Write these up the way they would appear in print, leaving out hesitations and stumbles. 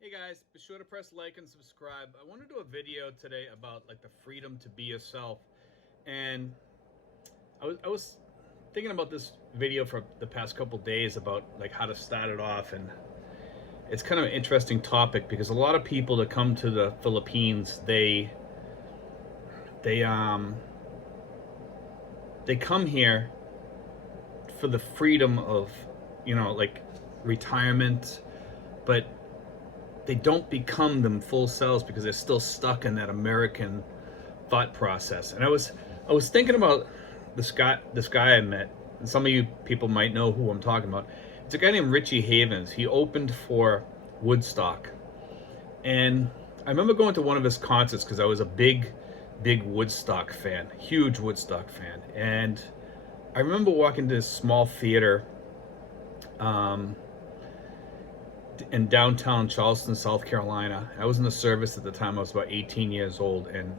Hey guys, be sure to press like and subscribe. I want to do a video today about like the freedom to be yourself. And I was thinking about this video for the past couple days about like how to start it off, and it's kind of an interesting topic because a lot of people that come to the Philippines, they um they come here for the freedom of, like retirement, but they don't become them full selves because they're still stuck in that American thought process. And I was thinking about this guy I met, and some of you people might know who I'm talking about. It's a guy named Ritchie Havens. He opened for Woodstock, and I remember going to one of his concerts because I was a big Woodstock fan, huge Woodstock fan. And I remember walking to this small theater um, in downtown Charleston, South Carolina. I was in the service at the time. I was about 18 years old, and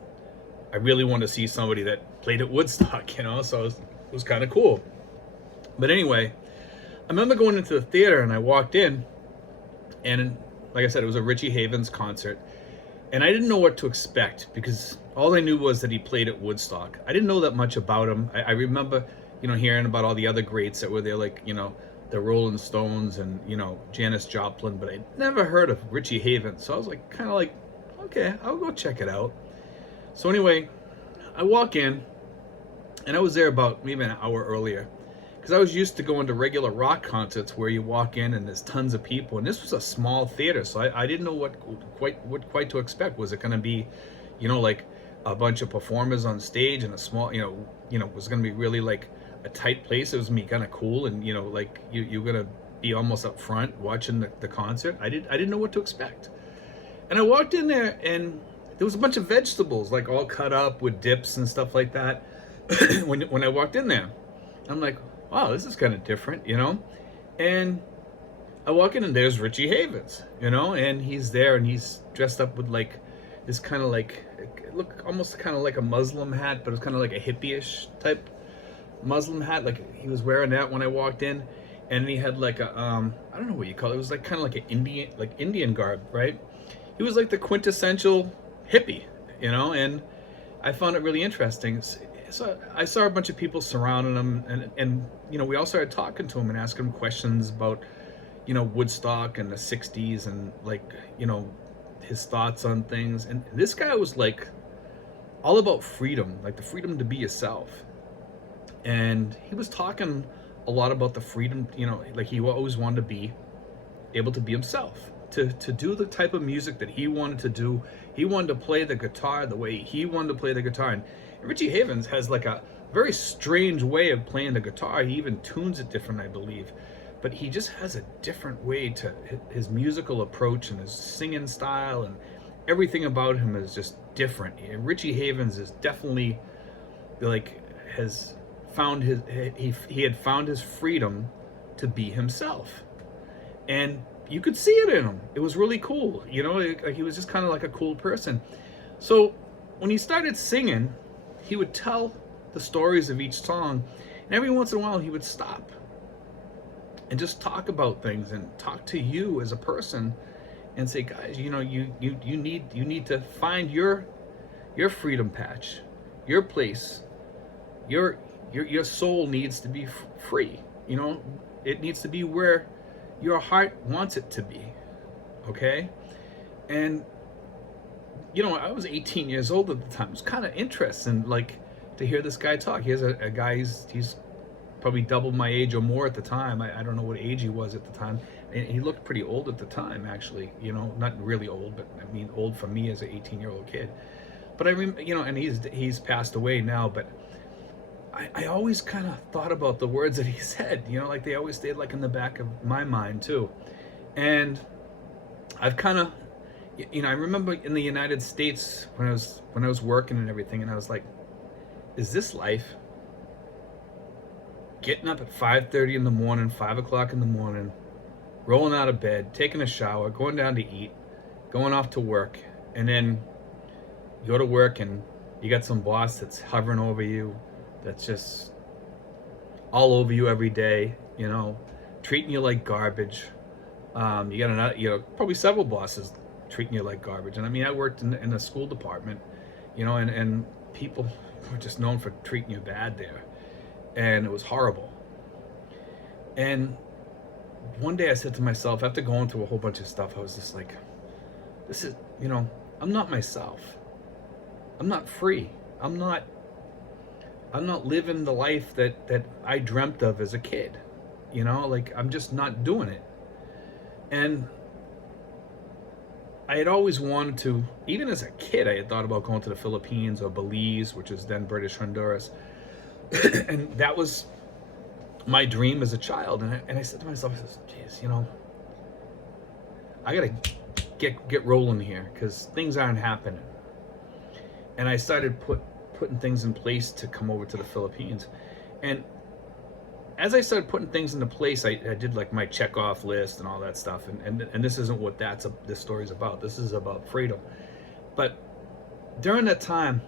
I really wanted to see somebody that played at Woodstock, so it was kind of cool. But anyway, I remember going into the theater and I walked in, and like I said, it was a Ritchie Havens concert, and I didn't know what to expect because all I knew was that he played at Woodstock. I didn't know that much about him. I remember, hearing about all the other greats that were there, like, the Rolling Stones and, Janis Joplin, but I never heard of Ritchie Havens. So I was like, kind of like, okay, I'll go check it out. So anyway, I walk in, and I was there about maybe an hour earlier because I was used to going to regular rock concerts where you walk in and there's tons of people, and this was a small theater, so I didn't know what quite to expect. Was it going to be, like a bunch of performers on stage and a small, was going to be really like a tight place? It was gonna be kind of cool, and like you're gonna be almost up front watching the concert. I didn't know what to expect, and I walked in there and there was a bunch of vegetables like all cut up with dips and stuff like that. when I walked in there, I'm like, wow, this is kind of different, and I walk in and there's Ritchie Havens, and he's there and he's dressed up with like this kind of like, look almost kind of like a Muslim hat, but it's kind of like a hippie-ish type Muslim hat. Like he was wearing that when I walked in, and he had like a I don't know what you call it. It was like kind of like an Indian garb, right? He was like the quintessential hippie, and I found it really interesting. So I saw a bunch of people surrounding him, and we all started talking to him and asking him questions about Woodstock and the '60s, and like his thoughts on things. And this guy was like all about freedom, like the freedom to be yourself. And he was talking a lot about the freedom, like he always wanted to be able to be himself, to do the type of music that he wanted to do. He wanted to play the guitar the way he wanted to play the guitar. And Ritchie Havens has like a very strange way of playing the guitar. He even tunes it different, I believe, but he just has a different way to his musical approach, and his singing style, and everything about him is just different. And Ritchie Havens is definitely like has found his he had found his freedom to be himself, and you could see it in him. It was really cool, like he was just kind of like a cool person. So when he started singing, he would tell the stories of each song, and every once in a while he would stop and just talk about things and talk to you as a person and say, guys, you need to find your freedom patch, your place, your soul needs to be free. It needs to be where your heart wants it to be. Okay. And I was 18 years old at the time. It was kind of interesting, like, to hear this guy talk. Here's a guy, he's probably double my age or more at the time. I don't know what age he was at the time, and he looked pretty old at the time, actually. Not really old, but I mean old for me as an 18-year-old kid. But I remember, and he's passed away now, but I always kind of thought about the words that he said, like they always stayed like in the back of my mind too. And I've kind of, I remember in the United States when I was working and everything, and I was like, is this life? Getting up at 5:30 in the morning, 5 o'clock in the morning, rolling out of bed, taking a shower, going down to eat, going off to work, and then you go to work and you got some boss that's hovering over you, that's just all over you every day, treating you like garbage, You got another, probably several bosses treating you like garbage. And I mean, I worked in the school department, and people were just known for treating you bad there, and it was horrible. And one day I said to myself, after going through a whole bunch of stuff, I was just like, this is, I'm not myself. I'm not free. I'm not living the life that I dreamt of as a kid. Like, I'm just not doing it. And I had always wanted to, even as a kid, I had thought about going to the Philippines or Belize, which is then British Honduras. And that was my dream as a child. And I said to myself, geez, I gotta get rolling here, because things aren't happening. And I started putting things in place to come over to the Philippines. And as I started putting things into place, I did like my check off list and all that stuff. And this isn't what this story's about. This is about freedom. But during that time,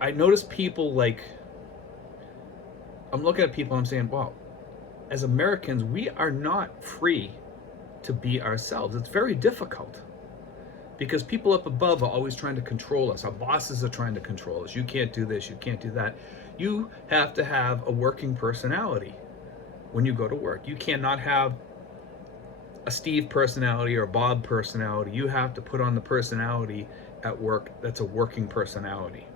I noticed people, like, I'm looking at people and I'm saying, wow, as Americans, we are not free to be ourselves. It's very difficult, because people up above are always trying to control us. Our bosses are trying to control us. You can't do this, you can't do that. You have to have a working personality when you go to work. You cannot have a Steve personality or a Bob personality. You have to put on the personality at work that's a working personality.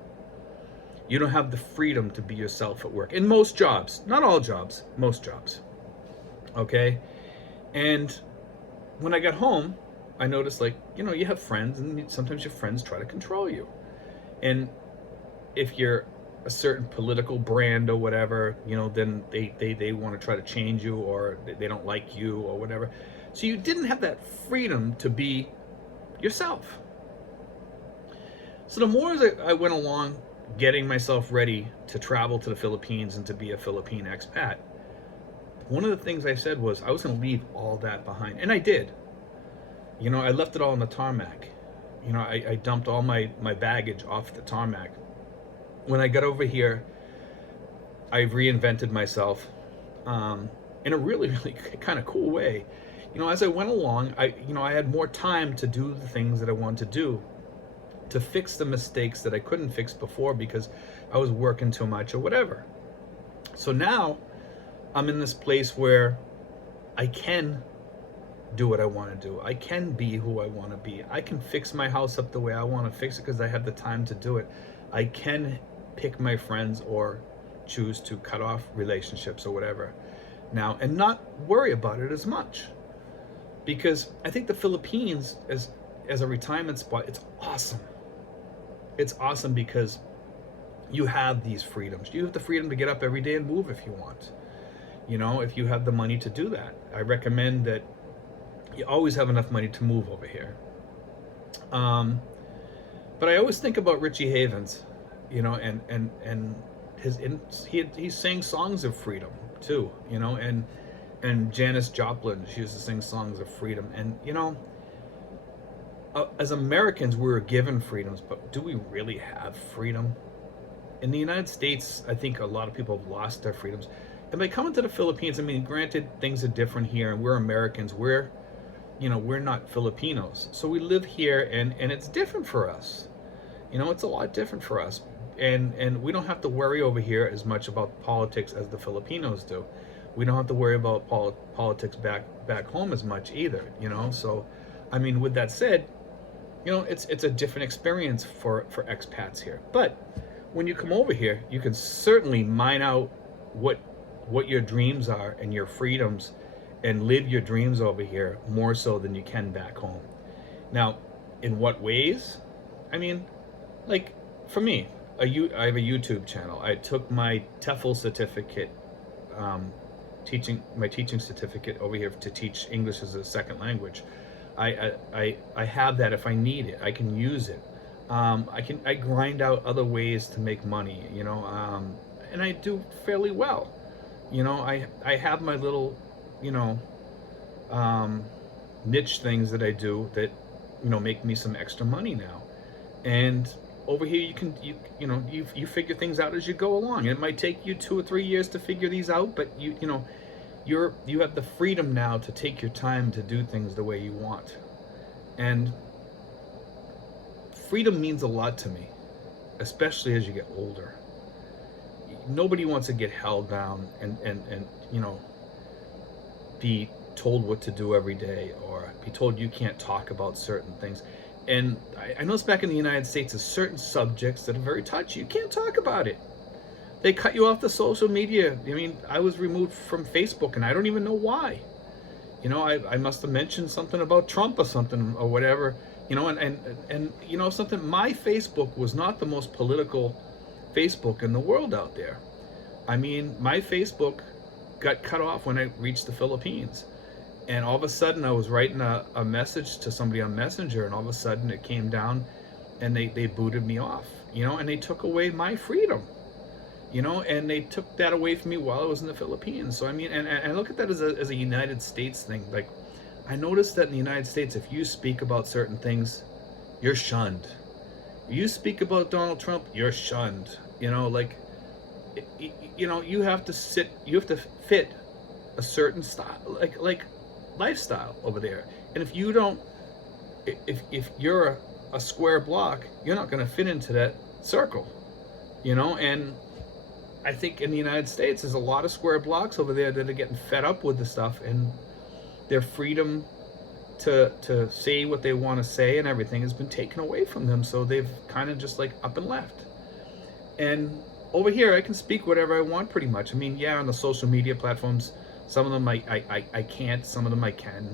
You don't have the freedom to be yourself at work. In most jobs, not all jobs, most jobs. Okay? And when I got home, I noticed, like, you have friends, and sometimes your friends try to control you. And if you're a certain political brand or whatever, then they want to try to change you, or they don't like you or whatever. So you didn't have that freedom to be yourself. So the more as I went along getting myself ready to travel to the Philippines and to be a Philippine expat, one of the things I said was I was going to leave all that behind. And I did. I left it all on the tarmac. I dumped all my baggage off the tarmac. When I got over here, I reinvented myself in a really, really kind of cool way. As I went along, I had more time to do the things that I wanted to do, to fix the mistakes that I couldn't fix before because I was working too much or whatever. So now I'm in this place where I can do what I want to do. I can be who I want to be. I can fix my house up the way I want to fix it because I have the time to do it. I can pick my friends or choose to cut off relationships or whatever now, and not worry about it as much. Because I think the Philippines as a retirement spot, it's awesome. It's awesome because you have these freedoms. You have the freedom to get up every day and move if you want. If you have the money to do that. I recommend that you always have enough money to move over here. But I always think about Ritchie Havens, and he sang songs of freedom too, and Janis Joplin, she used to sing songs of freedom. And as Americans, we were given freedoms, but do we really have freedom? In the United States, I think a lot of people have lost their freedoms. And by coming to the Philippines, I mean, granted, things are different here, and we're Americans. We're not Filipinos. So we live here, and it's different for us. It's a lot different for us. And we don't have to worry over here as much about politics as the Filipinos do. We don't have to worry about politics back home as much either, So, I mean, with that said, it's a different experience for expats here. But when you come over here, you can certainly mine out what your dreams are and your freedoms, and live your dreams over here more so than you can back home. Now, in what ways? I mean, like, for me, I have a YouTube channel. I took my TEFL certificate, teaching certificate over here to teach English as a second language. I have that if I need it. I can use it. I grind out other ways to make money, and I do fairly well. I have my little, niche things that I do that, make me some extra money now. And over here, you figure things out as you go along. It might take you 2 or 3 years to figure these out, but you you have the freedom now to take your time to do things the way you want. And freedom means a lot to me, especially as you get older. Nobody wants to get held down and be told what to do every day, or be told you can't talk about certain things. And I notice back in the United States, there's certain subjects that are very touchy. You can't talk about it. They cut you off the social media. I mean, I was removed from Facebook, and I don't even know why. I must have mentioned something about Trump or something or whatever. And something. My Facebook was not the most political Facebook in the world out there. I mean, my Facebook got cut off when I reached the Philippines. And all of a sudden I was writing a message to somebody on Messenger, and all of a sudden it came down and they booted me off, and they took away my freedom, and they took that away from me while I was in the Philippines. So I mean, and I look at that as a United States thing. Like, I noticed that in the United States, if you speak about certain things, you're shunned. You speak about Donald Trump, you're shunned. You have to fit a certain style, like lifestyle over there. And if you don't, if you're a square block, you're not going to fit into that circle, and I think in the United States there's a lot of square blocks over there that are getting fed up with the stuff, and their freedom to say what they want to say and everything has been taken away from them. So they've kind of just like up and left. And over here I can speak whatever I want pretty much. I mean, yeah, on the social media platforms, some of them I can't, some of them I can,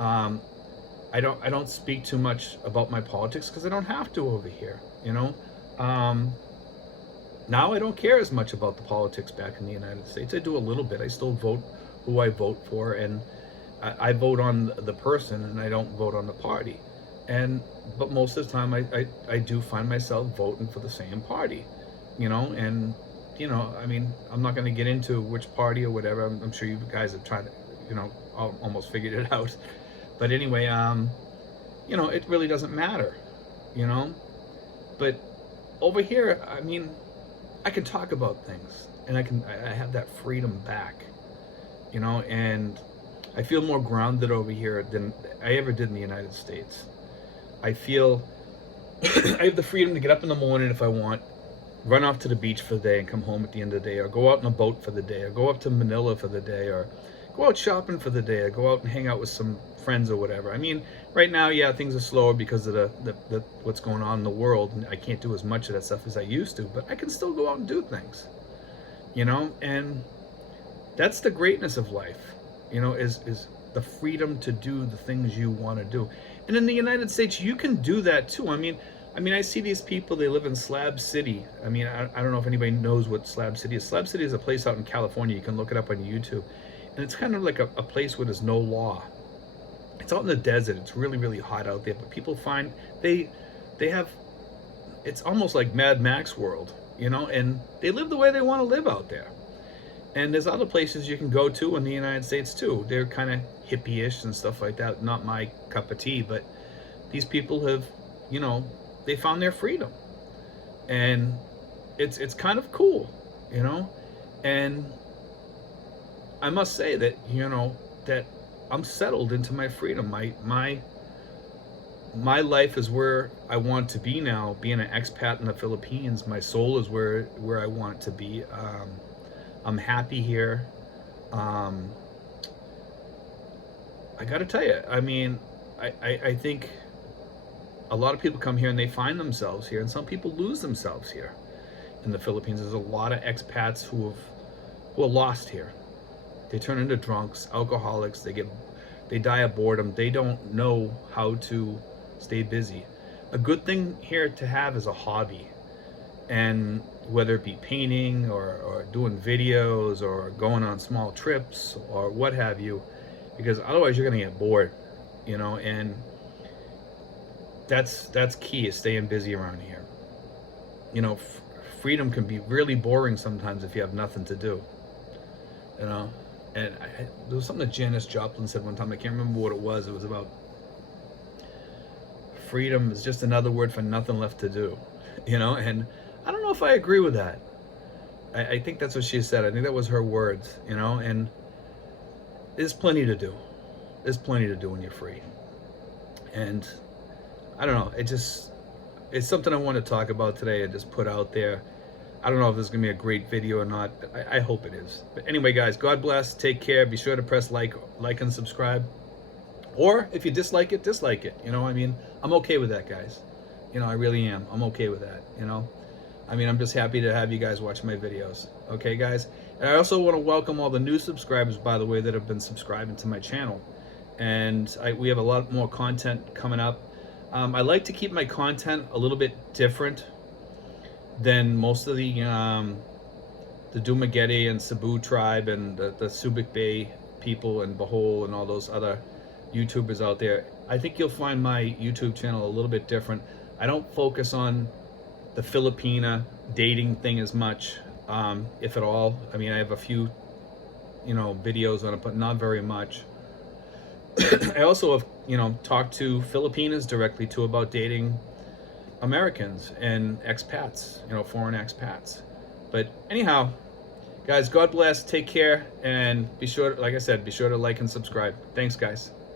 I don't speak too much about my politics because I don't have to over here, Now I don't care as much about the politics back in the United States. I do a little bit. I still vote who I vote for, and I vote on the person, and I don't vote on the party. But most of the time I do find myself voting for the same party, and I mean, I'm not going to get into which party or whatever. I'm sure you guys have tried to, almost figured it out. But anyway, it really doesn't matter, But over here, I mean, I can talk about things, and I have that freedom back, and I feel more grounded over here than I ever did in the United States. I feel I have the freedom to get up in the morning if I want, run off to the beach for the day and come home at the end of the day, or go out in a boat for the day, or go up to Manila for the day, or go out shopping for the day, or go out and hang out with some friends or whatever. I mean, right now, yeah, things are slower because of the what's going on in the world, and I can't do as much of that stuff as I used to, but I can still go out and do things, and that's the greatness of life, is the freedom to do the things you want to do. And in the United States, you can do that too. I mean, I see these people, they live in Slab City. I mean, I don't know if anybody knows what Slab City is. Slab City is a place out in California. You can look it up on YouTube. And it's kind of like a place where there's no law. It's out in the desert. It's really, really hot out there. But people find, they have, it's almost like Mad Max world, and they live the way they want to live out there. And there's other places you can go to in the United States too. They're kind of hippie-ish and stuff like that. Not my cup of tea, but these people have, they found their freedom, and it's kind of cool, and I must say that that I'm settled into my freedom. My life is where I want to be now. Being an expat in the Philippines, my soul is where I want to be. I'm happy here. I gotta tell you, I mean, I think a lot of people come here and they find themselves here, and some people lose themselves here in the Philippines. There's a lot of expats who are lost here. They turn into drunks, alcoholics. They die of boredom. They don't know how to stay busy. A good thing here to have is a hobby, and whether it be painting or doing videos or going on small trips or what have you, because otherwise you're gonna get bored, and that's key, is staying busy around here. Freedom can be really boring sometimes if you have nothing to do, and there was something that Janis Joplin said one time. I can't remember what it was. It was about freedom is just another word for nothing left to do, and I don't know if I agree with that. I think that's what she said. I think that was her words, and there's plenty to do. There's plenty to do when you're free. And I don't know, it's something I want to talk about today and just put out there. I don't know if this is going to be a great video or not, but I hope it is. But anyway, guys, God bless. Take care. Be sure to press like and subscribe. Or if you dislike it, dislike it. You know, I mean, I'm okay with that, guys. You know, I really am. I'm okay with that, you know. I mean, I'm just happy to have you guys watch my videos. Okay, guys? And I also want to welcome all the new subscribers, by the way, that have been subscribing to my channel. And we have a lot more content coming up. I like to keep my content a little bit different than most of the Dumageddon and Cebu tribe and the Subic Bay people and Bohol and all those other YouTubers out there. I think you'll find my YouTube channel a little bit different. I don't focus on the Filipina dating thing as much, if at all. I mean, I have a few, you know, videos on it, but not very much. I also have, you know, talked to Filipinas directly too about dating Americans and expats, you know, foreign expats. But anyhow, guys, God bless, take care, and be sure, like I said, be sure to like and subscribe. Thanks, guys.